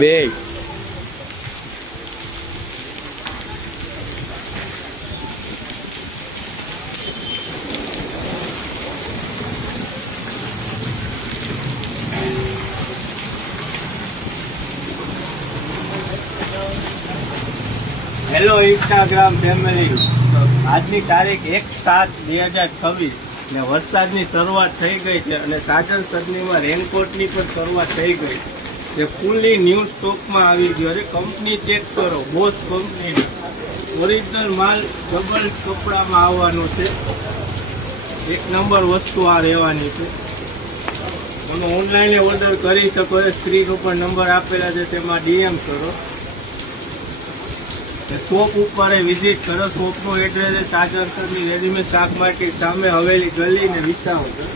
બે hello Instagram family, આજની તારીખ 1/7/2026 ને વરસાદની શરૂઆત થઈ ગઈ છે અને સાજન સદનીમાં રેનકોટની પણ શરૂઆત થઈ ગઈ છે. ફૂલ્લી ન્યૂ સ્ટોકમાં આવી ગયો છે. કંપની ચેક કરો, બોસ કંપનીની ઓરિજિનલ માલ ડબલ કપડામાં આવવાનો છે. એક નંબર વસ્તુ આ રહેવાની છે. તમે ઓનલાઈન ઓર્ડર કરી શકો છો. સ્ક્રીન ઉપર નંબર આપેલા છે, તેમાં ડીએમ કરો. શોપ ઉપર વિઝિટ કરો. શોપનું એડ્રેસ છે સાજન સરની રેડીમેડ શાક માર્કેટ સામે હવેલી ગલી ને વિસાવદર.